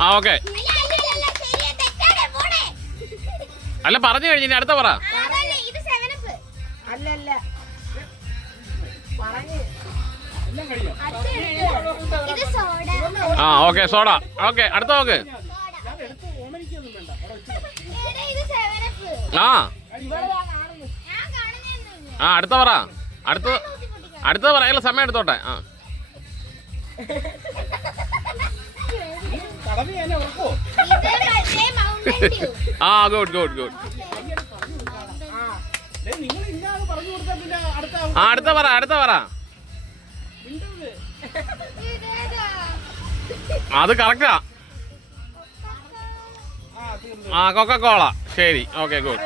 ആ ഓക്കെ. അല്ല പറഞ്ഞു കഴിഞ്ഞു, ഇനി അടുത്ത പറ. ആ ഓക്കെ, സോഡ. ഓക്കെ, അടുത്ത നോക്ക്. ആ ആ അടുത്ത പറ. അടുത്തത് പറയാനുള്ള സമയം എടുത്തോട്ടെ. ആ ഗുഡ് ഗുഡ് ഗുഡ്. ആ അടുത്ത പറ. അത് കറക്റ്റാ. ആ കൊക്കക്കോള. ശരി, ഓക്കെ ഗുഡ്.